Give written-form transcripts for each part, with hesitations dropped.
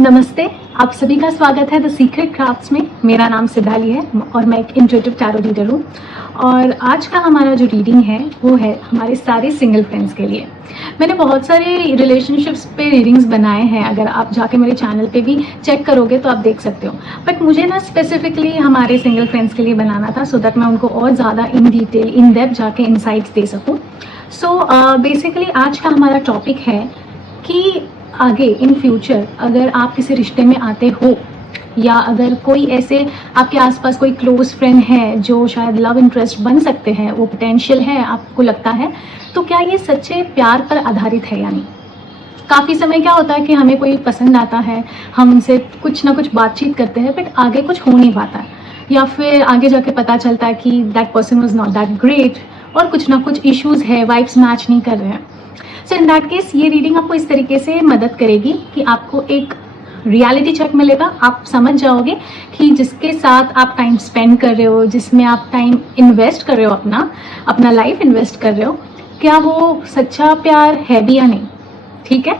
नमस्ते, आप सभी का स्वागत है द सीक्रेट क्राफ्ट्स में। मेरा नाम सिद्धाली है और मैं एक इंट्यूटिव टैरो रीडर हूँ। और आज का हमारा जो रीडिंग है वो है हमारे सारे सिंगल फ्रेंड्स के लिए। मैंने बहुत सारे रिलेशनशिप्स पे रीडिंग्स बनाए हैं, अगर आप जाके मेरे चैनल पे भी चेक करोगे तो आप देख सकते हो। बट मुझे ना स्पेसिफिकली हमारे सिंगल फ्रेंड्स के लिए बनाना था, सो दैट मैं उनको और ज़्यादा इन डिटेल इन डेप्थ जाके इंसाइट्स दे सकूँ। सो बेसिकली आज का हमारा टॉपिक है कि आगे इन फ्यूचर अगर आप किसी रिश्ते में आते हो, या अगर कोई ऐसे आपके आसपास कोई क्लोज फ्रेंड है जो शायद लव इंटरेस्ट बन सकते हैं, वो पोटेंशियल है आपको लगता है, तो क्या ये सच्चे प्यार पर आधारित है या नहीं। काफ़ी समय क्या होता है कि हमें कोई पसंद आता है, हम उनसे कुछ ना कुछ बातचीत करते हैं, बट आगे कुछ हो नहीं पाता है, या फिर आगे जाके पता चलता है कि that person was not that great, और कुछ ना कुछ इश्यूज है, वाइब्स मैच नहीं कर रहे हैं। सो इन दैट केस ये रीडिंग आपको इस तरीके से मदद करेगी कि आपको एक रियलिटी चेक मिलेगा। आप समझ जाओगे कि जिसके साथ आप टाइम स्पेंड कर रहे हो, जिसमें आप टाइम इन्वेस्ट कर रहे हो, अपना अपना लाइफ इन्वेस्ट कर रहे हो, क्या वो सच्चा प्यार है भी या नहीं। ठीक है,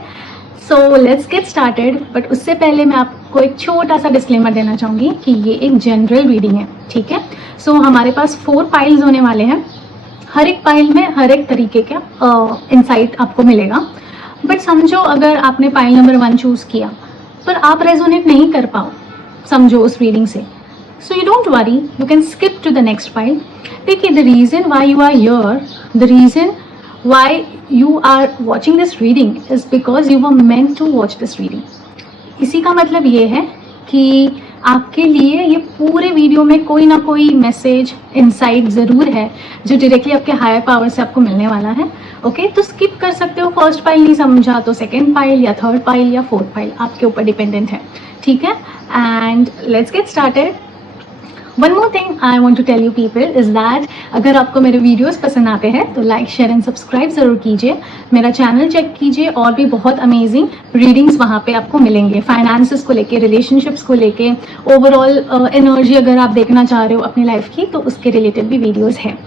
so let's get started. But उससे पहले मैं आपको एक छोटा सा डिस्क्लेमर देना चाहूँगी कि ये एक जनरल रीडिंग है। ठीक है, सो हमारे पास 4 पाइल्स होने वाले हैं। हर एक पाइल में हर एक तरीके का इंसाइट आपको मिलेगा। बट समझो अगर आपने पाइल नंबर 1 चूज़ किया पर आप रेजोनेट नहीं कर पाओ, समझो उस रीडिंग से, so you don't worry, you can skip to the next pile. देखिए, the reason why you are here, the reason why you are watching this reading is because you were meant to watch this reading. इसी का मतलब ये है कि आपके लिए ये पूरे वीडियो में कोई ना कोई मैसेज, इनसाइट ज़रूर है जो डायरेक्टली आपके हायर पावर से आपको मिलने वाला है। ओके, तो स्किप कर सकते हो। फर्स्ट पाइल नहीं समझा तो सेकंड पाइल या थर्ड पाइल या फोर्थ पाइल आपके ऊपर डिपेंडेंट है। ठीक है, and let's get started. One more thing I want to tell you people is that अगर आपको मेरे वीडियोज़ पसंद आते हैं तो लाइक, शेयर एंड सब्सक्राइब ज़रूर कीजिए। मेरा चैनल चेक कीजिए, और भी बहुत अमेजिंग रीडिंग्स वहाँ पे आपको मिलेंगे। फाइनेंसेस को लेके, रिलेशनशिप्स को लेके, ओवरऑल एनर्जी अगर आप देखना चाह रहे हो अपनी लाइफ की तो उसके रिलेटेड भी वीडियोज़ हैं।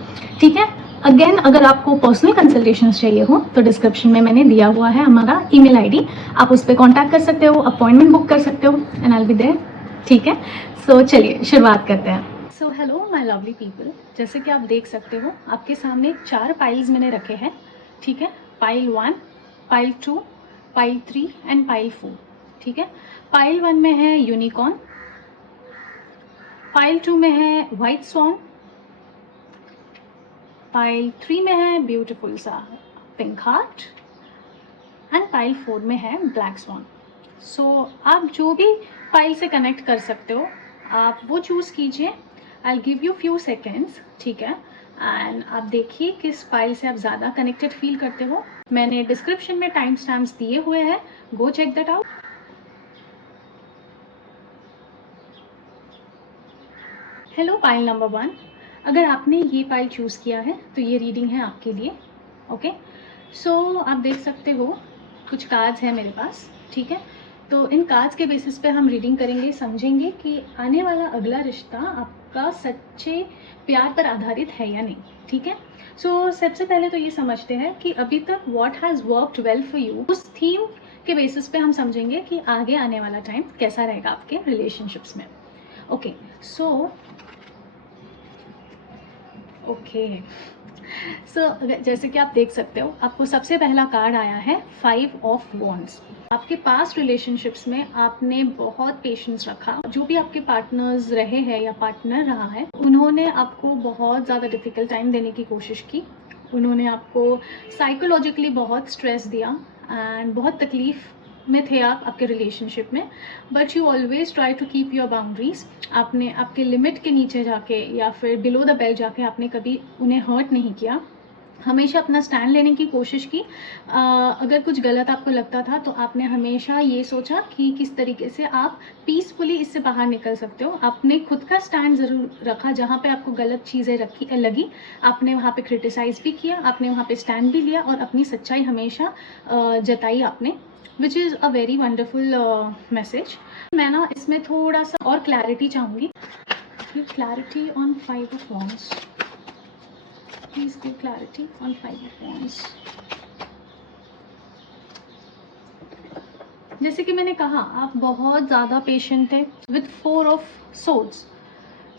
ठीक है, अगेन अगर आपको पर्सनल कंसल्टेशन चाहिए हो तो डिस्क्रिप्शन में मैंने दिया हुआ है हमारा ईमेल आईडी, आप उस पर कॉन्टैक्ट कर सकते हो, अपॉइंटमेंट बुक कर सकते हो, and I will be there. ठीक है, सो चलिए शुरुआत करते हैं। So hello my lovely people, जैसे कि आप देख सकते हो आपके सामने 4 पाइल्स मैंने रखे हैं। ठीक है, pile 1, pile 2, pile 3 and pile 4। ठीक है, पाइल 1 में है यूनिकॉर्न, पाइल 2 में है वाइट स्वॉन, पाइल 3 में है ब्यूटीफुल सा पिंक हार्ट, एंड पाइल 4 में है ब्लैक स्वॉन। सो आप जो भी पाइल से कनेक्ट कर सकते हो आप वो चूज़ कीजिए। I give you few seconds. ठीक है, एंड आप देखिए किस पाइल से आप ज़्यादा कनेक्टेड फील करते हो। मैंने डिस्क्रिप्शन में टाइम स्टैम्प्स दिए हुए हैं, go check that out. Hello pile number 1, अगर आपने ये पाइल चूज़ किया है तो ये रीडिंग है आपके लिए। ओके, सो आप देख सकते हो कुछ कार्ड्स हैं मेरे पास। ठीक है, तो इन कार्ड्स के बेसिस पे हम रीडिंग करेंगे, समझेंगे कि आने वाला अगला रिश्ता आपका सच्चे प्यार पर आधारित है या नहीं। ठीक है, सो सबसे पहले तो ये समझते हैं कि अभी तक what has worked well for you, उस थीम के बेसिस पे हम समझेंगे कि आगे आने वाला टाइम कैसा रहेगा आपके रिलेशनशिप्स में। ओके, सो ओके, जैसे कि आप देख सकते हो आपको सबसे पहला कार्ड आया है 5 ऑफ वॉन्ड्स। आपके पास्ट रिलेशनशिप्स में आपने बहुत पेशेंस रखा। जो भी आपके पार्टनर्स रहे हैं या पार्टनर रहा है, उन्होंने आपको बहुत ज़्यादा डिफ़िकल्ट टाइम देने की कोशिश की। उन्होंने आपको साइकोलॉजिकली बहुत स्ट्रेस दिया एंड बहुत तकलीफ़ में थे आप आपके रिलेशनशिप में। But you always try to keep your boundaries. आपने आपके लिमिट के नीचे जाके या फिर बिलो द बेल्ट जाके आपने कभी उन्हें हर्ट नहीं किया, हमेशा अपना स्टैंड लेने की कोशिश की। अगर कुछ गलत आपको लगता था तो आपने हमेशा ये सोचा कि किस तरीके से आप पीसफुली इससे बाहर निकल सकते हो। आपने खुद का स्टैंड ज़रूर रखा, जहाँ पे आपको गलत चीज़ें रखी लगी आपने वहाँ पे क्रिटिसाइज़ भी किया, आपने वहाँ पे स्टैंड भी लिया और अपनी सच्चाई हमेशा जताई आपने, which is a very wonderful message. मैं ना इसमें थोड़ा सा और क्लैरिटी चाहूँगी। Clarity on 5 of wands, please give clarity on 5 of wands. जैसे कि मैंने कहा, आप बहुत ज़्यादा पेशेंट थे विथ 4 ऑफ सोर्ड्स।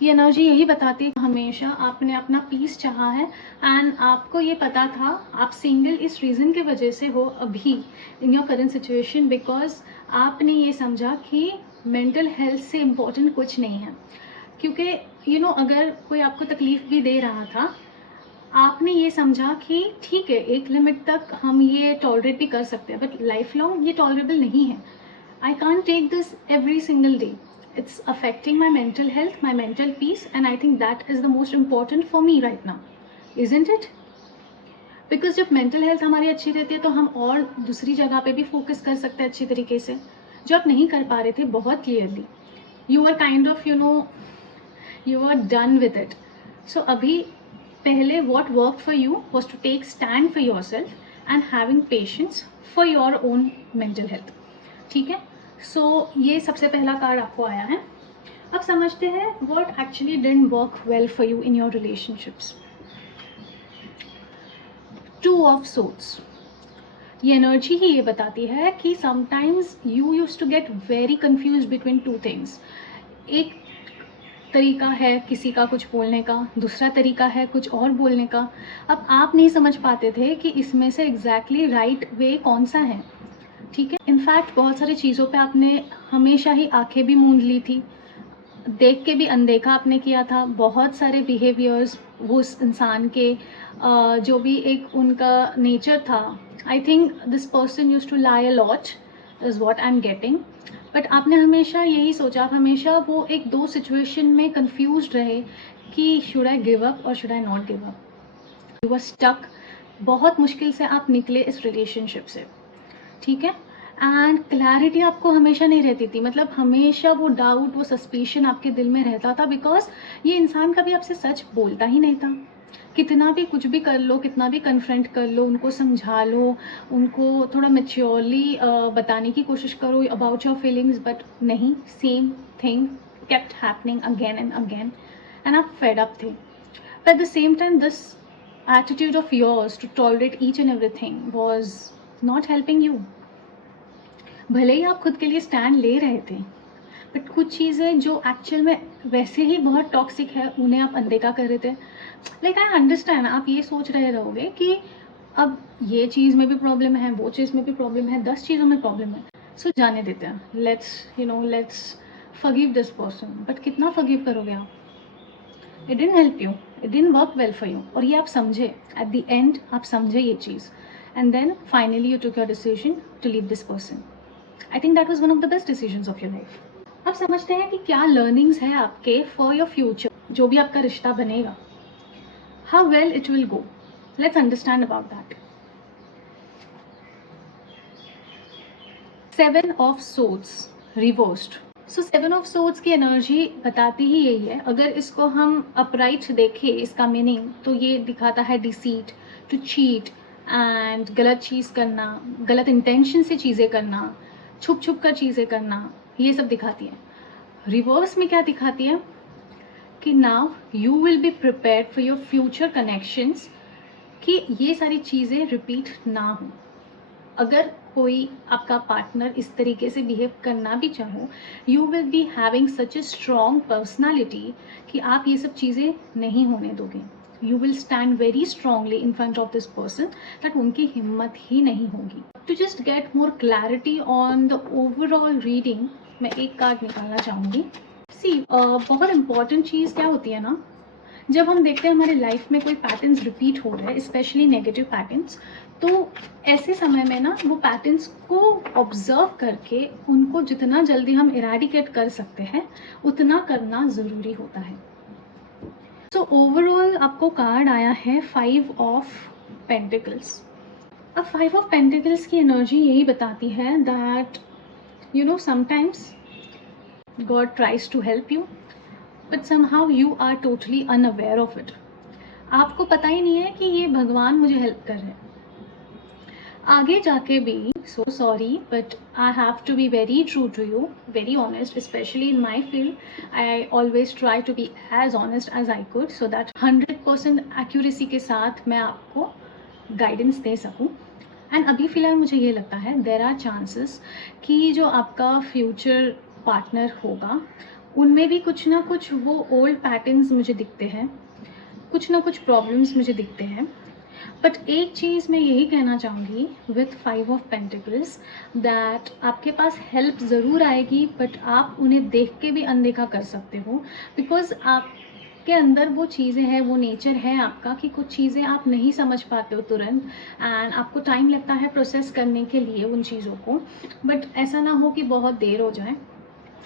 ये एनर्जी यही बताती है हमेशा आपने अपना पीस चाहा है एंड आपको ये पता था आप सिंगल इस रीज़न के वजह से हो अभी in your current situation, because आपने ये समझा कि मेंटल हेल्थ से इम्पोर्टेंट कुछ नहीं है। क्योंकि अगर कोई आपको तकलीफ़ भी दे रहा था, आपने ये समझा कि ठीक है, एक लिमिट तक हम ये टॉलरेट भी कर सकते हैं, बट लाइफ लॉन्ग ये टॉलरेबल नहीं है। I can't take this every single day. It's affecting my mental health, my mental peace, and I think that is the most important for me right now, isn't it? Because जब mental health हमारी अच्छी रहती है तो हम और दूसरी जगह पे भी फोकस कर सकते हैं अच्छी तरीके से, जो आप नहीं कर पा रहे थे बहुत clearly. You were kind of you were done with it. So अभी पहले what worked for you was to take stand for yourself and having patience for your own mental health. ठीक है. सो ये सबसे पहला कार्ड आपको आया है. अब समझते हैं what actually didn't work well for you in your relationships. 2 of Swords. ये एनर्जी ही ये बताती है कि sometimes you used to get very confused between 2 things. एक तरीका है किसी का कुछ बोलने का, दूसरा तरीका है कुछ और बोलने का. अब आप नहीं समझ पाते थे कि इसमें से एग्जैक्टली राइट वे कौन सा है. ठीक है. इनफैक्ट बहुत सारी चीज़ों पे आपने हमेशा ही आंखें भी मूंद ली थी, देख के भी अनदेखा आपने किया था. बहुत सारे बिहेवियर्स उस इंसान के जो भी एक उनका नेचर था. I think this person use to lie a lot is what I am getting. But आपने हमेशा यही सोचा, आप हमेशा वो एक 2 सिचुएशन में कन्फ्यूज रहे कि शुड आई गिव अप और should I not give up. You were stuck. बहुत मुश्किल से आप निकले इस रिलेशनशिप से. ठीक है. एंड क्लैरिटी आपको हमेशा नहीं रहती थी, मतलब हमेशा वो डाउट, वो सस्पिशन आपके दिल में रहता था, बिकॉज ये इंसान कभी आपसे सच बोलता ही नहीं था. कितना भी कुछ भी कर लो, कितना भी कन्फ्रंट कर लो, उनको समझा लो, उनको थोड़ा मेच्योरली बताने की कोशिश करो अबाउट योर फीलिंग्स, बट नहीं, same thing kept happening again and again and आप फेड अप थे. But at the same time this attitude of yours to tolerate each and everything was not helping you. भले ही आप खुद के लिए stand ले रहे थे, बट कुछ चीज़ें जो एक्चुअल में वैसे ही बहुत टॉक्सिक है उन्हें आप अनदेखा कर रहे थे. लाइक आई अंडरस्टैंड, आप ये सोच रहे रहोगे कि अब ये चीज़ में भी प्रॉब्लम है, वो चीज़ में भी प्रॉब्लम है, 10 चीज़ों में प्रॉब्लम है. सो जाने देते हैं, let's forgive this person. But कितना फॉरगिव करोगे आप? It didn't help you, it didn't work well for you. और ये आप समझे, एट द एंड आप समझे ये चीज़, and then finally you took your decision to leave this person. I think that was one of the best decisions of your life. अब समझते हैं कि क्या लर्निंग्स है आपके फॉर योर फ्यूचर, जो भी आपका रिश्ता बनेगा. How well it will go, let's understand about that. 7 of swords reversed. So 7 of swords की एनर्जी बताती ही यही है. अगर इसको हम अपराइट देखें, इसका मीनिंग तो ये दिखाता है डिसीट, टू चीट एंड गलत चीज़ करना, गलत इंटेंशन से चीज़ें करना, छुप छुप कर चीज़ें करना, ये सब दिखाती है. रिवर्स में क्या दिखाती है कि now you will be prepared for your future connections, कि ये सारी चीज़ें रिपीट ना हो. अगर कोई आपका पार्टनर इस तरीके से बिहेव करना भी चाहो, you will be having such a strong personality कि आप ये सब चीज़ें नहीं होने दोगे. You will stand very strongly in front of this person that उनकी हिम्मत ही नहीं होगी. To just get more clarity on the overall reading, मैं एक कार्ड निकालना चाहूँगी. बहुत इंपॉर्टेंट चीज़ क्या होती है ना, जब हम देखते हैं हमारे लाइफ में कोई पैटर्न्स रिपीट हो रहे हैं, स्पेशली नेगेटिव पैटर्न्स, तो ऐसे समय में ना वो पैटर्न्स को ऑब्जर्व करके उनको जितना जल्दी हम इरेडिकेट कर सकते हैं उतना करना ज़रूरी होता है. सो ओवरऑल आपको कार्ड आया है 5 ऑफ पेंटिकल्स. अब 5 ऑफ पेंटिकल्स की एनर्जी यही बताती है that sometimes God tries to help you, but somehow you are totally unaware of it. आपको पता ही नहीं है कि ये भगवान मुझे हेल्प कर रहे हैं. आगे जाके भी so sorry, but I have to be very true to you, very honest, especially in my field. I always try to be as honest as I could so that 100% accuracy के साथ मैं आपको गाइडेंस दे सकूं. And अभी फ़िलहाल मुझे ये लगता है देयर आर चांसेस कि जो आपका फ्यूचर पार्टनर होगा उनमें भी कुछ ना कुछ वो ओल्ड पैटर्न्स मुझे दिखते हैं, कुछ ना कुछ प्रॉब्लम्स मुझे दिखते हैं। बट एक चीज़ मैं यही कहना चाहूँगी विथ 5 ऑफ पेंटिकल्स, दैट आपके पास हेल्प ज़रूर आएगी बट आप उन्हें देख के भी अनदेखा कर सकते हो, बिकॉज आपके अंदर वो चीज़ें हैं, वो नेचर है आपका कि कुछ चीज़ें आप नहीं समझ पाते हो तुरंत, एंड आपको टाइम लगता है प्रोसेस करने के लिए उन चीज़ों को। बट ऐसा ना हो कि बहुत देर हो जाए।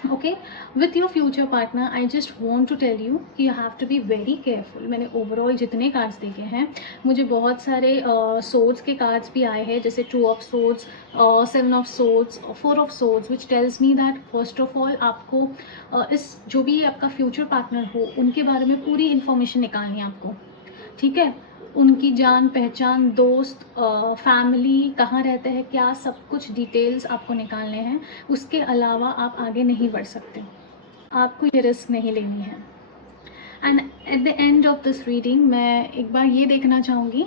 Okay, with your future partner I just want to tell you कि you have to be very careful. मैंने ओवरऑल जितने कार्ड्स देखे हैं, मुझे बहुत सारे सोर्ड्स के कार्ड्स भी आए हैं, जैसे 2 of swords, 7 of swords, 4 of swords, which tells me that first of all आपको इस जो भी आपका फ्यूचर पार्टनर हो उनके बारे में पूरी इन्फॉर्मेशन निकालनी है आपको। ठीक है, उनकी जान पहचान, दोस्त, फैमिली, कहाँ रहते हैं, क्या, सब कुछ डिटेल्स आपको निकालने हैं। उसके अलावा आप आगे नहीं बढ़ सकते, आपको ये रिस्क नहीं लेनी है। And at the end of this reading मैं एक बार ये देखना चाहूँगी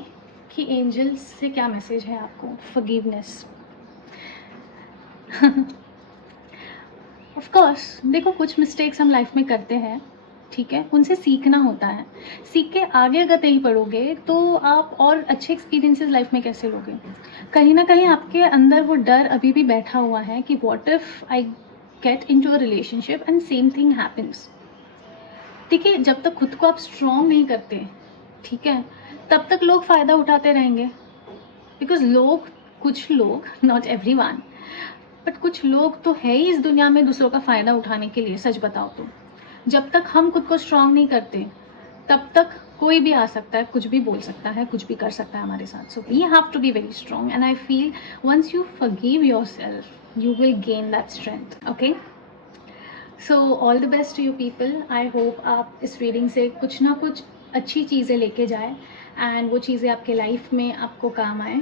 कि एंजल्स से क्या मैसेज है आपको। फॉरगिवनेस। ऑफ कोर्स देखो, कुछ मिस्टेक्स हम लाइफ में करते हैं, ठीक है, उनसे सीखना होता है। सीख के आगे अगर नहीं बढ़ोगे तो आप और अच्छे एक्सपीरियंसेस लाइफ में कैसे लोगे। कहीं ना कहीं आपके अंदर वो डर अभी भी बैठा हुआ है कि what if I get into a relationship and same thing happens. देखिए, जब तक खुद को आप स्ट्रॉन्ग नहीं करते, ठीक है, तब तक लोग फ़ायदा उठाते रहेंगे। बिकॉज लोग, कुछ लोग, नॉट एवरीवन, बट कुछ लोग तो है ही इस दुनिया में दूसरों का फ़ायदा उठाने के लिए। सच बताओ तो जब तक हम खुद को स्ट्रांग नहीं करते तब तक कोई भी आ सकता है, कुछ भी बोल सकता है, कुछ भी कर सकता है हमारे साथ। So we have to be very strong and I feel once you forgive yourself you will gain that strength. Okay, so all the best to you people. I hope आप इस रीडिंग से कुछ ना कुछ अच्छी चीज़ें लेके जाए एंड वो चीज़ें आपके लाइफ में आपको काम आए।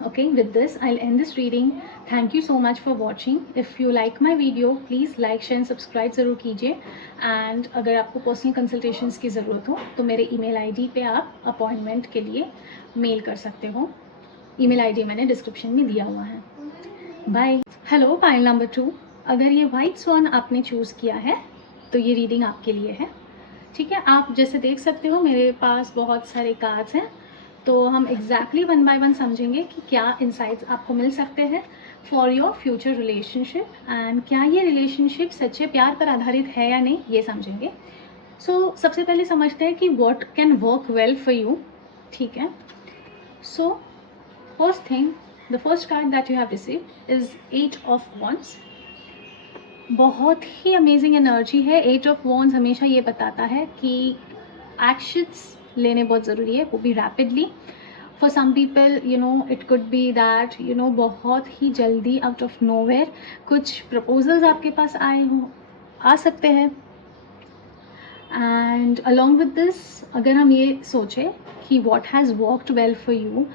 Okay, with this I'll end this reading. Thank you so much for watching. If you like my video, please like, share and subscribe ज़रूर कीजिए। एंड अगर आपको पर्सनल कंसल्टेशंस की ज़रूरत हो तो मेरे ईमेल आईडी पे आप अपॉइंटमेंट के लिए मेल कर सकते हो। ईमेल आईडी मैंने डिस्क्रिप्शन में दिया हुआ है। बाय। हेलो पाइल नंबर 2, अगर ये वाइट स्वॉन आपने चूज़ किया है तो ये रीडिंग आपके लिए है। ठीक है, आप जैसे देख सकते हो मेरे पास बहुत सारे कार्ड्स हैं, तो हम एग्जैक्टली 1 बाय 1 समझेंगे कि क्या इंसाइट्स आपको मिल सकते हैं for your future relationship, and क्या ये रिलेशनशिप सच्चे प्यार पर आधारित है या नहीं, ये समझेंगे। सो सबसे पहले समझते हैं कि what can work well for you. ठीक है, so first thing, the first card that you have received is 8 of wands. बहुत ही अमेजिंग एनर्जी है। 8 ऑफ वॉन्ड्स हमेशा ये बताता है कि एक्शंस लेने बहुत ज़रूरी है, वो भी rapidly. For some people you know it could be that you know बहुत ही जल्दी आउट ऑफ नोवेयर कुछ प्रपोजल्स आपके पास आए हों, आ सकते हैं। एंड अलॉन्ग विद दिस अगर हम ये सोचें कि what has worked well for you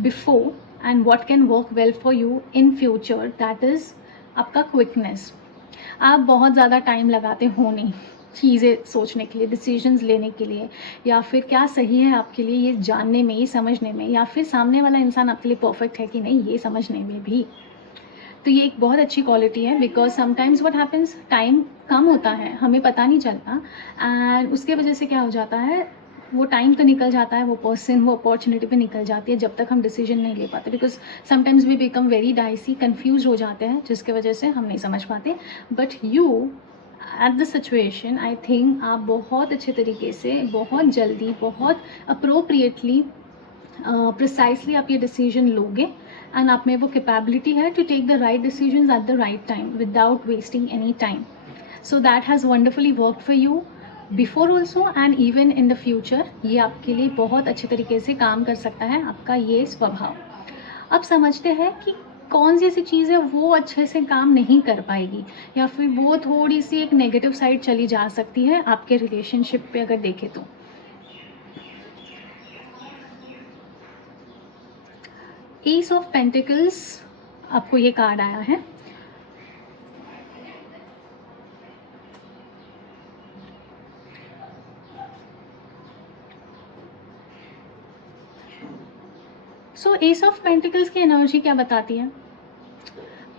before and what can work well for you in future, that is आपका क्विकनेस। आप बहुत ज़्यादा टाइम लगाते हो नहीं चीज़ें सोचने के लिए, डिसीजंस लेने के लिए, या फिर क्या सही है आपके लिए ये जानने में, ये समझने में, या फिर सामने वाला इंसान आपके लिए परफेक्ट है कि नहीं ये समझने में भी। तो ये एक बहुत अच्छी क्वालिटी है, because sometimes what happens, time कम होता है, हमें पता नहीं चलता, एंड उसके वजह से क्या हो जाता है, वो टाइम तो निकल जाता है, वो पर्सन, वो अपॉर्चुनिटी पे निकल जाती है जब तक हम डिसीजन नहीं ले पाते। Because sometimes we become very dicey, confuse हो जाते हैं, जिसके वजह से हम नहीं समझ पाते। But you at the situation I think आप बहुत अच्छे तरीके से, बहुत जल्दी, बहुत अप्रोप्रिएटली, प्रिसाइसली आप ये डिसीजन लोगे, एंड आप में वो कैपेबिलिटी है to take the right decision at the right time without wasting any time. So that has wonderfully work for you before also and even in the future. ये आपके लिए बहुत अच्छे तरीके से काम कर सकता है, आपका ये स्वभाव। अब समझते हैं कि कौन सी ऐसी चीज़ है वो अच्छे से काम नहीं कर पाएगी, या फिर वो थोड़ी सी एक नेगेटिव साइड चली जा सकती है आपके रिलेशनशिप पे अगर देखें तो। एस ऑफ पेंटिकल्स आपको ये कार्ड आया है। सो एस ऑफ पेंटिकल्स की एनर्जी क्या बताती है?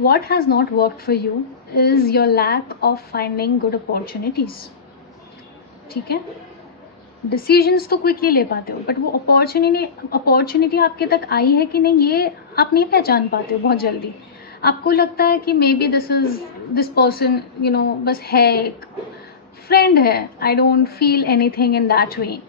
What has not work for you is your lack of finding good opportunities. ठीक है, डिसीजंस तो क्विकली ले पाते हो, बट वो अपॉर्चुनिटी आपके तक आई है कि नहीं, ये आप नहीं पहचान पाते हो बहुत जल्दी। आपको लगता है कि मे बी दिस पर्सन बस है, एक फ्रेंड है, आई don't feel any thing in that way.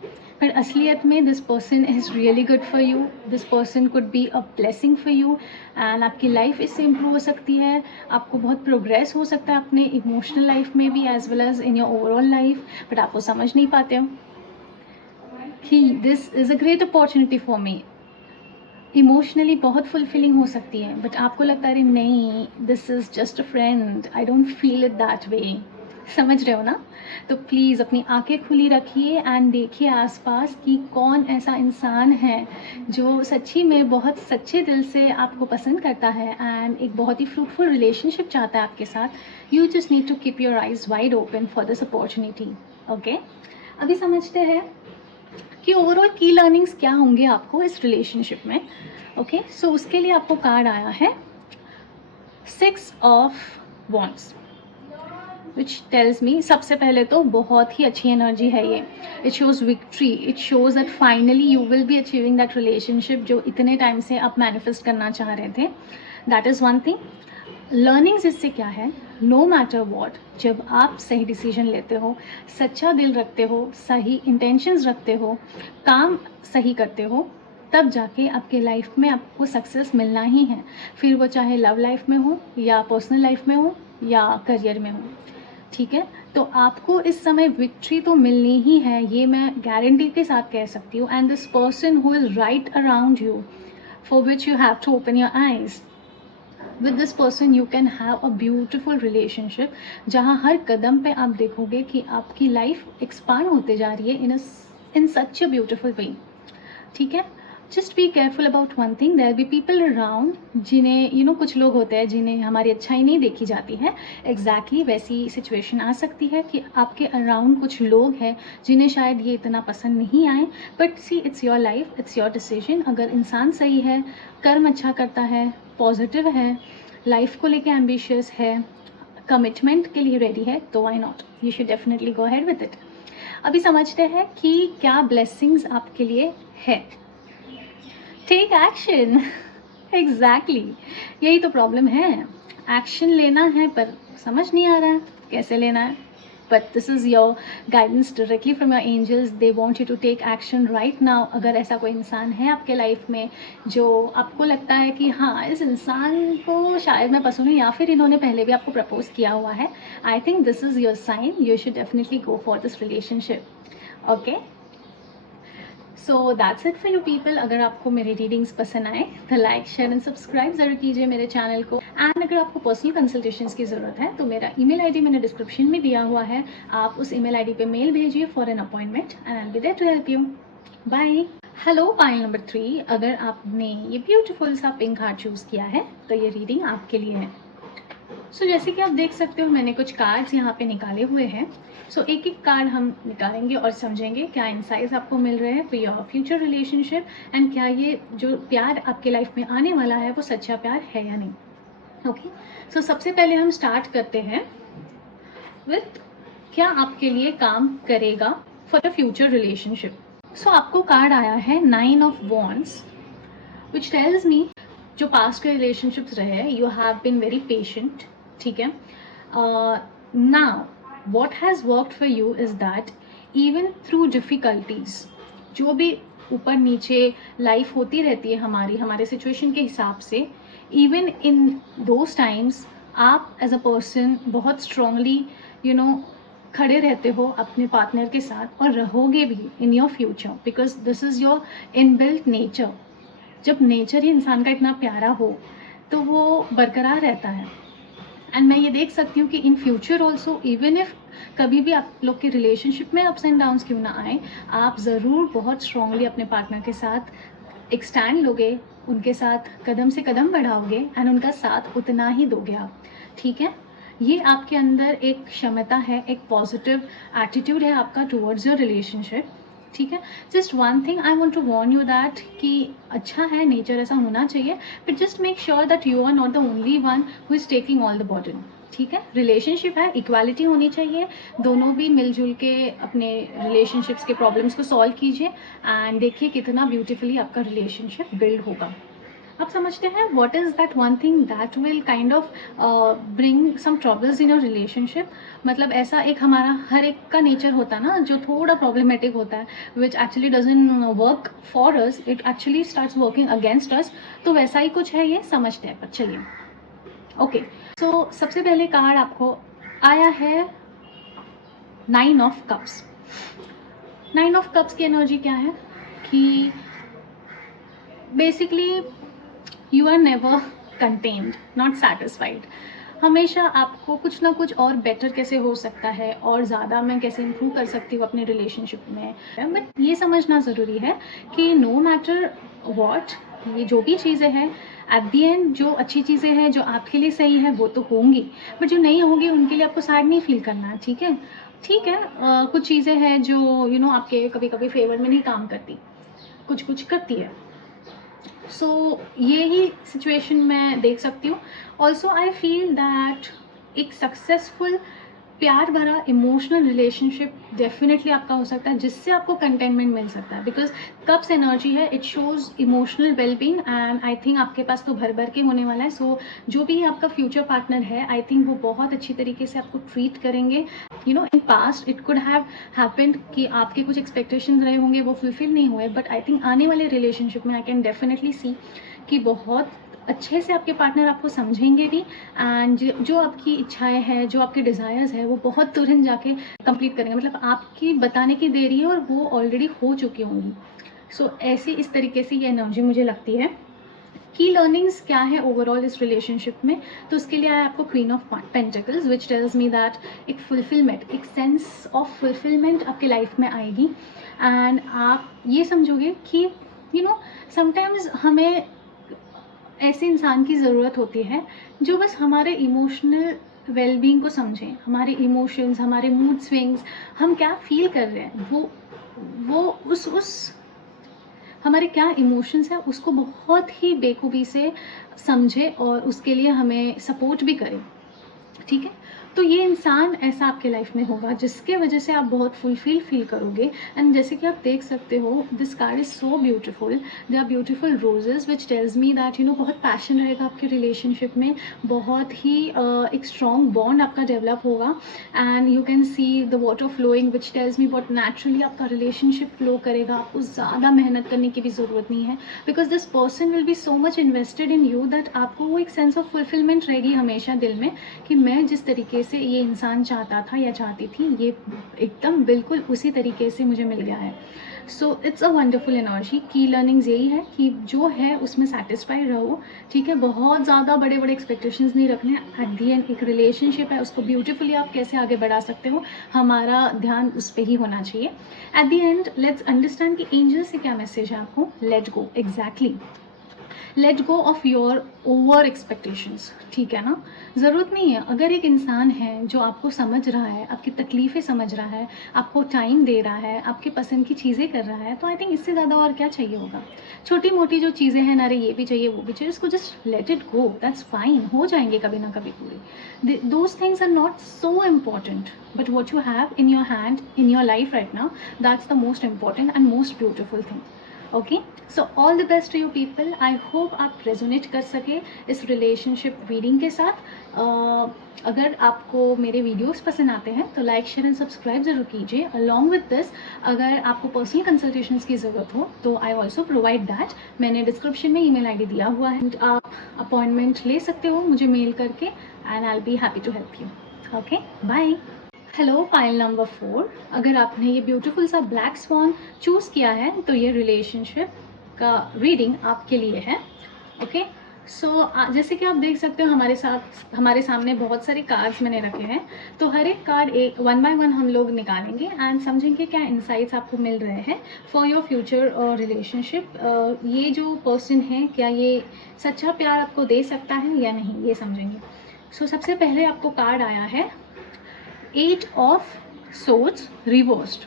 पर असलियत में this person is really good for you, this person could be a blessing for you, and आपकी लाइफ इससे इम्प्रूव हो सकती है। आपको बहुत प्रोग्रेस हो सकता है अपने इमोशनल लाइफ में भी as well as in your overall life, but आप वो समझ नहीं पाते हो कि this is a great opportunity for me. Emotionally बहुत फुलफिलिंग हो सकती है, बट आपको लगता है अरे नहीं, this is just a friend, I don't feel it that way. समझ रहे हो ना? तो प्लीज़ अपनी आंखें खुली रखिए एंड देखिए आसपास कि कौन ऐसा इंसान है जो सच्ची में बहुत सच्चे दिल से आपको पसंद करता है एंड एक बहुत ही फ्रूटफुल रिलेशनशिप चाहता है आपके साथ। You just need to keep your eyes wide open for this opportunity. Okay, अभी समझते हैं कि ओवरऑल की लर्निंग्स क्या होंगे आपको इस रिलेशनशिप में। ओके, सो उसके लिए आपको कार्ड आया है 6 ऑफ वॉन्ड्स, विच टेल्स मी, सबसे पहले तो बहुत ही अच्छी एनर्जी है ये। It shows victory, it shows that finally you will be achieving that relationship जो इतने टाइम से आप मैनिफेस्ट करना चाह रहे थे। That is one thing. Learnings इससे क्या है, नो मैटर वॉट, जब आप सही डिसीजन लेते हो, सच्चा दिल रखते हो, सही इंटेंशंस रखते हो, काम सही करते हो, तब जाके आपके लाइफ में आपको सक्सेस मिलना ही है। फिर वो चाहे लव लाइफ में हो या पर्सनल लाइफ में हो या करियर में हो। ठीक है, तो आपको इस समय विक्ट्री तो मिलनी ही है, ये मैं गारंटी के साथ कह सकती हूँ। And this person who is right around you, for which you have to open your eyes. With this person you can have a beautiful relationship, जहाँ हर कदम पे आप देखोगे कि आपकी लाइफ एक्सपांड होते जा रही है इन सच अ ब्यूटिफुल वे। ठीक है, just be careful about one thing, there be people around जिन्हें कुछ लोग होते हैं जिन्हें हमारी अच्छाई नहीं देखी जाती है। एग्जैक्टली वैसी सिचुएशन आ सकती है कि आपके अराउंड कुछ लोग हैं जिन्हें शायद ये इतना पसंद नहीं आए, but see, it's your life, it's your decision. अगर इंसान सही है, कर्म अच्छा करता है, पॉजिटिव है, लाइफ को लेके एम्बिशियस है, कमिटमेंट के लिए रेडी है, तो why not, you should definitely go ahead with it. अभी समझते हैं कि क्या ब्लेसिंग्स आपके लिए है। Take action. एग्जैक्टली, यही तो प्रॉब्लम है, एक्शन लेना है पर समझ नहीं आ रहा है कैसे लेना है। But this is your guidance directly from your angels, they want you to take action right now. अगर ऐसा कोई इंसान है आपके लाइफ में जो आपको लगता है कि हाँ, इस इंसान को शायद मैं पसंद हूँ या फिर इन्होंने पहले भी आपको प्रपोज किया हुआ है, I think this is your sign, you should definitely go for this relationship. Okay, so that's it for you people. अगर आपको मेरी रीडिंग्स पसंद आए तो लाइक, शेयर एंड सब्सक्राइब ज़रूर कीजिए मेरे चैनल को। एंड अगर आपको पर्सनल कंसल्टेशंस की ज़रूरत है तो मेरा ईमेल आईडी मैंने डिस्क्रिप्शन में दिया हुआ है, आप उस ईमेल आईडी पे मेल भेजिए for an appointment and I will be there to help you. Bye. Hello pile number 3, अगर आपने ये ब्यूटीफुल सा पिंक हार्ट चूज़ किया है तो ये रीडिंग आपके लिए है। सो जैसे कि आप देख सकते हो मैंने कुछ कार्ड्स यहाँ पे निकाले हुए हैं। सो एक एक कार्ड हम निकालेंगे और समझेंगे क्या इनसाइट्स आपको मिल रहे हैं for your future relationship, and क्या ये जो प्यार आपके लाइफ में आने वाला है वो सच्चा प्यार है या नहीं। ओके, सो सबसे पहले हम स्टार्ट करते हैं विथ क्या आपके लिए काम करेगा for the future relationship. So आपको कार्ड आया है 9 of wands, which tells me जो पास्ट के रिलेशनशिप्स रहे, you have been very patient. ठीक है, now what has worked for you is that even through difficulties, जो भी ऊपर नीचे लाइफ होती रहती है हमारे सिचुएशन के हिसाब से, इवन इन दोज टाइम्स आप एज अ पर्सन बहुत स्ट्रांगली खड़े रहते हो अपने पार्टनर के साथ और रहोगे भी in your future, because this is your inbuilt nature. जब नेचर ही इंसान का इतना प्यारा हो तो वो बरकरार रहता है। एंड मैं ये देख सकती हूँ कि in future also, even if कभी भी आप लोग के रिलेशनशिप में अप्स एंड डाउन्स क्यों ना आए, आप ज़रूर बहुत स्ट्रांगली अपने पार्टनर के साथ एक स्टैंड लोगे, उनके साथ कदम से कदम बढ़ाओगे एंड उनका साथ उतना ही दोगे आप। ठीक है, ये आपके अंदर एक क्षमता है, एक पॉजिटिव एटीट्यूड है आपका टुवर्ड्स योर रिलेशनशिप, ठीक है। Just one thing I want to warn you that कि अच्छा है, नेचर ऐसा होना चाहिए, but just make sure that you are not the only one who is taking all the burden. ठीक है, रिलेशनशिप है, इक्वालिटी होनी चाहिए, दोनों भी मिलजुल के अपने रिलेशनशिप्स के प्रॉब्लम्स को सॉल्व कीजिए एंड देखिए कितना ब्यूटीफुली आपका रिलेशनशिप बिल्ड होगा। आप समझते हैं what is that one thing that will kind of bring some troubles in your relationship. मतलब ऐसा एक हमारा हर एक का नेचर होता है ना जो थोड़ा प्रॉब्लमेटिक होता है, which actually doesn't work for us, it actually starts working against us. तो वैसा ही कुछ है, ये समझते हैं। पर चलिए, ओके। सो सबसे पहले कार्ड आपको आया है 9 ऑफ कप्स। 9 ऑफ कप्स की एनर्जी क्या है कि basically you are never contend, not satisfied. हमेशा आपको कुछ ना कुछ और बेटर कैसे हो सकता है और ज़्यादा मैं कैसे इम्प्रूव कर सकती हूँ अपने रिलेशनशिप में। बट ये समझना ज़रूरी है कि नो मैटर वॉट, ये जो भी चीज़ें हैं एट दी एंड जो अच्छी चीज़ें हैं जो आपके लिए सही है वो तो होंगी, बट जो नहीं होंगी उनके लिए आपको सैड नहीं फील करना है। ठीक है, ठीक है। कुछ चीज़ें हैं जो आपके कभी कभी फेवर में नहीं काम करती, कुछ कुछ करती है। सो ये ही सिचुएशन मैं देख सकती हूँ। ऑल्सो आई फील दैट एक सक्सेसफुल प्यार भरा इमोशनल रिलेशनशिप डेफिनेटली आपका हो सकता है जिससे आपको कंटेनमेंट मिल सकता है, बिकॉज कप्स एनर्जी है, it shows emotional wellbeing and I think आपके पास तो भर भर के होने वाला है। सो जो भी आपका फ्यूचर पार्टनर है, आई थिंक वो बहुत अच्छी तरीके से आपको ट्रीट करेंगे। In past it could have happened कि आपके कुछ एक्सपेक्टेशंस रहे होंगे वो फुलफिल नहीं हुए, बट आई थिंक आने वाले रिलेशनशिप में आई कैन डेफिनेटली सी कि बहुत अच्छे से आपके पार्टनर आपको समझेंगे भी एंड जो आपकी इच्छाएं हैं, जो आपके डिज़ायर्स है वो बहुत तुरंत जाके कंप्लीट करेंगे। मतलब आपकी बताने की देरी है और वो ऑलरेडी हो चुकी होंगी। सो ऐसी इस तरीके से ये एनर्जी मुझे लगती है। की लर्निंग्स क्या है ओवरऑल इस रिलेशनशिप में, तो उसके लिए आया आपको queen of pentacles which tells me that एक फुलफिलमेंट, एक सेंस ऑफ फुलफिलमेंट आपकी लाइफ में आएगी एंड आप ये समझोगे कि समटाइम्स हमें ऐसे इंसान की ज़रूरत होती है जो बस हमारे इमोशनल वेलबींग को समझें, हमारे इमोशंस, हमारे मूड स्विंग्स, हम क्या फील कर रहे हैं, वो उस हमारे क्या इमोशंस हैं उसको बहुत ही बेखूबी से समझे और उसके लिए हमें सपोर्ट भी करे। ठीक है, तो ये इंसान ऐसा आपके लाइफ में होगा जिसके वजह से आप बहुत फुलफिल फील करोगे। एंड जैसे कि आप देख सकते हो, this card is so beautiful, they are beautiful roses which tells me that बहुत पैशन रहेगा आपके रिलेशनशिप में, बहुत ही एक स्ट्रॉन्ग बॉन्ड आपका डेवलप होगा and you can see the water flowing which tells me बहुत नेचुरली आपका रिलेशनशिप फ्लो करेगा। आपको ज़्यादा मेहनत करने की भी ज़रूरत नहीं है, because this person will be so much invested in you that आपको वो एक सेंस ऑफ फुलफिलमेंट रहेगी हमेशा दिल में कि मैं जिस तरीके से ये इंसान चाहता था या चाहती थी, ये एकदम बिल्कुल उसी तरीके से मुझे मिल गया है। So it's a wonderful energy. की लर्निंग्स यही है कि जो है उसमें सेटिस्फाइड रहो। ठीक है, बहुत ज़्यादा बड़े बड़े एक्सपेक्टेशंस नहीं रखने। एट दी एंड एक रिलेशनशिप है, उसको ब्यूटीफुली आप कैसे आगे बढ़ा सकते हो, हमारा ध्यान उस पर ही होना चाहिए। At the and let's understand कि एंजल से क्या मैसेज है आपको। Let go, exactly let go of your over expectations. ठीक है ना, ज़रूरत नहीं है। अगर एक इंसान है जो आपको समझ रहा है, आपकी तकलीफ़ें समझ रहा है, आपको टाइम दे रहा है, आपके पसंद की चीज़ें कर रहा है, तो आई थिंक इससे ज़्यादा और क्या चाहिए होगा। छोटी मोटी जो चीज़ें हैं, अरे ये भी चाहिए वो भी चाहिए, उसको just let it go, that's fine, हो जाएंगे कभी ना कभी पूरे। Those things are not so important, but what you have in your hand in your life right now, that's the most important and most beautiful thing. Okay, so all the best to you people. I hope आप resonate कर सके इस relationship reading के साथ। अगर आपको मेरे videos पसंद आते हैं तो लाइक, शेयर एंड सब्सक्राइब ज़रूर कीजिए। अलॉन्ग विद दिस, अगर आपको पर्सनल कंसल्टेशंस की ज़रूरत हो तो आई ऑल्सो प्रोवाइड दैट। मैंने डिस्क्रिप्शन में ईमेल आईडी दिया हुआ है, आप अपॉइंटमेंट ले सकते हो मुझे मेल करके and I will be happy to help you. Okay, bye. Hello pile number 4, अगर आपने ये ब्यूटीफुल सा ब्लैक स्वॉन चूज़ किया है तो ये रिलेशनशिप का रीडिंग आपके लिए है। ओके, सो जैसे कि आप देख सकते हो हमारे सामने बहुत सारे कार्ड्स मैंने रखे हैं, तो हर एक कार्ड एक वन बाय वन हम लोग निकालेंगे एंड समझेंगे क्या इंसाइट्स आपको मिल रहे हैं फॉर योर फ्यूचर रिलेशनशिप। ये जो पर्सन है क्या ये सच्चा प्यार आपको दे सकता है या नहीं, ये समझेंगे। सो सबसे पहले आपको कार्ड आया है 8 ऑफ सोर्ड्स रिवर्स्ड।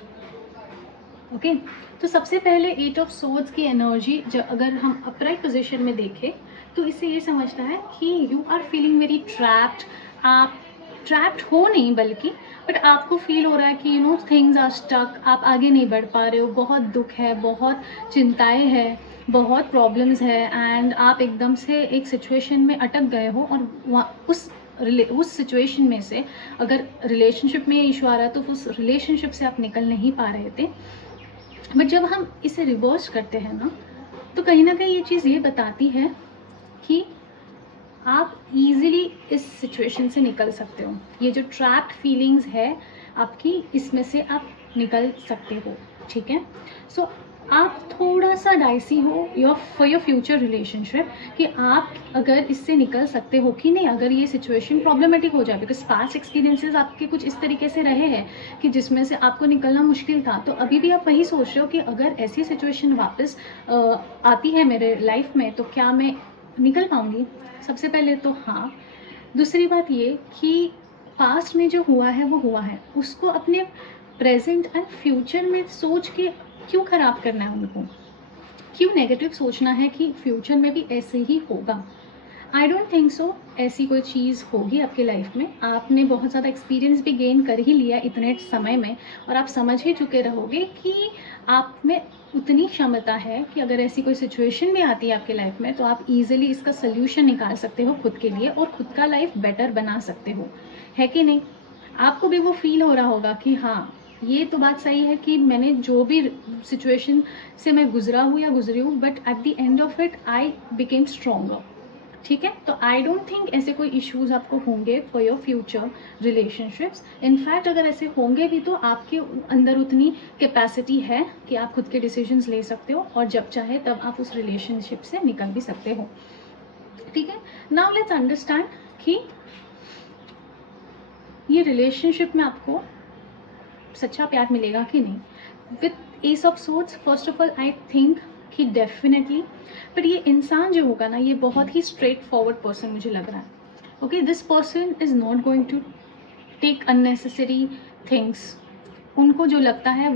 ओके, तो सबसे पहले एट ऑफ सोर्ड्स की एनर्जी जब अगर हम अपराइट पोजीशन में देखें तो इससे ये समझता है कि you are feeling very trapped. आप ट्रैप्ड हो नहीं बल्कि बट आपको फील हो रहा है कि you know things are stuck, आप आगे नहीं बढ़ पा रहे हो, बहुत दुख है, बहुत चिंताएं हैं, बहुत प्रॉब्लम्स है एंड आप एकदम से एक सिचुएशन में अटक गए हो और उस सिचुएशन में से अगर रिलेशनशिप में इशू आ रहा है तो उस रिलेशनशिप से आप निकल नहीं पा रहे थे। बट जब हम इसे रिवर्स करते हैं ना तो कहीं ना कहीं ये चीज़ ये बताती है कि आप इजीली इस सिचुएशन से निकल सकते हो। ये जो ट्रैप्ड फीलिंग्स है आपकी, इसमें से आप निकल सकते हो। ठीक है, सो आप थोड़ा सा डाइसी हो फॉर योर फ्यूचर रिलेशनशिप कि आप अगर इससे निकल सकते हो कि नहीं, अगर ये सिचुएशन प्रॉब्लमेटिक हो जाए, बिकॉज पास्ट एक्सपीरियंसेस आपके कुछ इस तरीके से रहे हैं कि जिसमें से आपको निकलना मुश्किल था, तो अभी भी आप वही सोच रहे हो कि अगर ऐसी सिचुएशन वापस आती है मेरे लाइफ में तो क्या मैं निकल पाऊंगी। सबसे पहले तो हाँ। दूसरी बात ये कि पास्ट में जो हुआ है वो हुआ है, उसको अपने प्रेजेंट एंड फ्यूचर में सोच के क्यों ख़राब करना है उनको, क्यों नेगेटिव सोचना है कि फ्यूचर में भी ऐसे ही होगा। आई डोंट थिंक सो ऐसी कोई चीज़ होगी आपकी लाइफ में। आपने बहुत ज़्यादा एक्सपीरियंस भी गेन कर ही लिया इतने समय में और आप समझ ही चुके रहोगे कि आप में उतनी क्षमता है कि अगर ऐसी कोई सिचुएशन भी आती है आपकी लाइफ में तो आप इजीली इसका सोल्यूशन निकाल सकते हो खुद के लिए और खुद का लाइफ बेटर बना सकते हो, है कि नहीं। आपको भी वो फील हो रहा होगा कि हाँ, ये तो बात सही है कि मैंने जो भी सिचुएशन से मैं गुजरा हूँ या गुजरी हूँ, but at the end of it I became stronger. ठीक है, तो आई डोंट थिंक ऐसे कोई इश्यूज आपको होंगे for your future relationships. In fact अगर ऐसे होंगे भी तो आपके अंदर उतनी कैपेसिटी है कि आप खुद के डिसीजंस ले सकते हो और जब चाहे तब आप उस रिलेशनशिप से निकल भी सकते हो। ठीक है, नाउ लेट्स अंडरस्टैंड कि ये रिलेशनशिप में आपको सच्चा प्यार मिलेगा कि नहीं। With S of swords first of all I think कि डेफिनेटली, बट ये इंसान जो होगा ना ये बहुत ही स्ट्रेट फॉरवर्ड पर्सन मुझे लग रहा है। Okay, this person is not going to take unnecessary things. उनको जो लगता है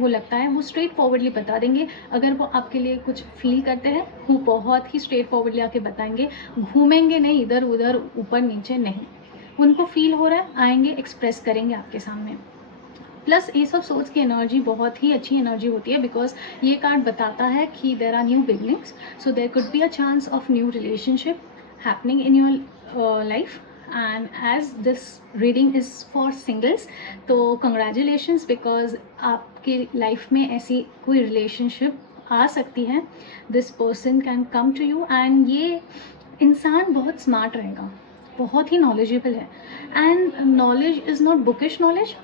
वो स्ट्रेट फॉरवर्डली बता देंगे। अगर वो आपके लिए कुछ फील करते हैं वो बहुत ही स्ट्रेट फॉरवर्डली आके बताएंगे, घूमेंगे नहीं इधर उधर ऊपर नीचे नहीं। उनको फील हो रहा है, आएंगे, एक्सप्रेस करेंगे आपके सामने। प्लस एस ऑफ सोर्ड्स की एनर्जी बहुत ही अच्छी एनर्जी होती है बिकॉज ये कार्ड बताता है कि there are new beginnings, so there could be a chance of new relationship happening in your life. And as this reading is for singles तो कंग्रेचुलेशंस, बिकॉज आपकी लाइफ में ऐसी कोई रिलेशनशिप आ सकती है। This person can come to you and ये इंसान बहुत स्मार्ट रहेगा, बहुत ही नॉलेजेबल है। And knowledge is not bookish knowledge,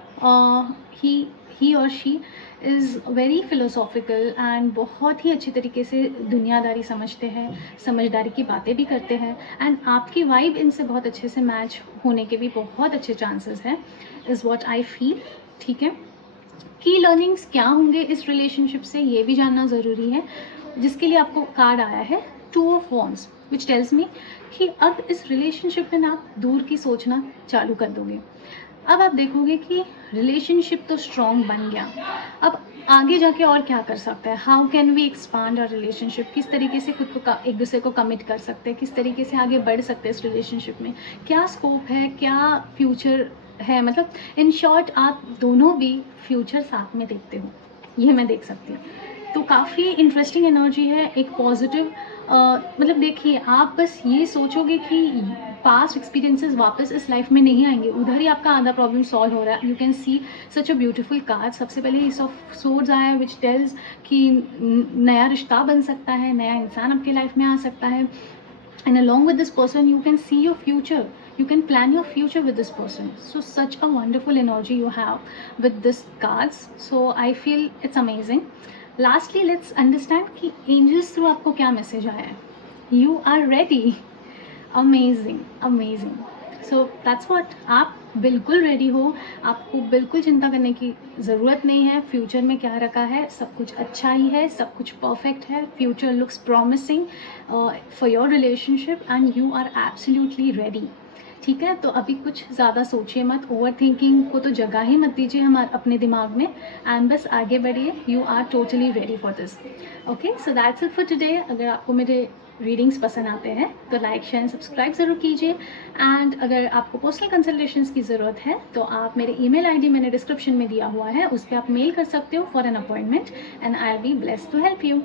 he और she is very philosophical and बहुत ही अच्छी तरीके से दुनियादारी समझते हैं, समझदारी की बातें भी करते हैं एंड आपकी वाइब इनसे बहुत अच्छे से मैच होने के भी बहुत अच्छे चांसेस हैं, इज़ वॉट आई फील। ठीक है, की लर्निंग्स क्या होंगे इस रिलेशनशिप से ये भी जानना ज़रूरी है, जिसके लिए आपको कार्ड आया है two of wands which tells मी कि अब इस रिलेशनशिप में ना आप दूर की सोचना चालू कर दोगे। अब आप देखोगे कि रिलेशनशिप तो स्ट्रॉन्ग बन गया, अब आगे जाके और क्या कर सकते हैं, how can we expand our relationship, किस तरीके से खुद को एक दूसरे को कमिट कर सकते हैं, किस तरीके से आगे बढ़ सकते हैं इस रिलेशनशिप में, क्या स्कोप है, क्या फ्यूचर है। मतलब इन शॉर्ट आप दोनों भी फ्यूचर साथ में देखते हो, ये मैं देख सकती हूँ। तो काफ़ी इंटरेस्टिंग एनर्जी है, एक पॉजिटिव मतलब देखिए आप बस ये सोचोगे कि पास्ट एक्सपीरियंसेस वापस इस लाइफ में नहीं आएंगे, उधर ही आपका आधा प्रॉब्लम सॉल्व हो रहा है। You can C such a beautiful card. सबसे पहले एस ऑफ सोर्ड्स आया है विच टेल्स कि नया रिश्ता बन सकता है, नया इंसान आपके लाइफ में आ सकता है and along with this person you can see your future, you can plan your future with this person. So such a wonderful energy you have with this cards, so I feel it's amazing. Lastly let's understand कि angels through आपको क्या message आया है। You are ready, amazing amazing, so that's what, आप बिल्कुल ready हो, आपको बिल्कुल चिंता करने की ज़रूरत नहीं है। फ्यूचर में क्या रखा है, सब कुछ अच्छा ही है, सब कुछ परफेक्ट है। Future looks promising for your relationship and you are absolutely ready. ठीक है, तो अभी कुछ ज़्यादा सोचिए मत, ओवर थिंकिंग को तो जगह ही मत दीजिए हमारे अपने दिमाग में, एंड बस आगे बढ़िए। You are totally ready for this. Okay, so that's it for today. अगर आपको मेरे रीडिंग्स पसंद आते हैं तो लाइक शेयर सब्सक्राइब ज़रूर कीजिए, एंड अगर आपको पर्सनल कंसल्टेशंस की ज़रूरत है तो आप मेरे ईमेल आईडी मैंने डिस्क्रिप्शन में दिया हुआ है, उस पर आप मेल कर सकते हो for an appointment, and I will be blessed to help you.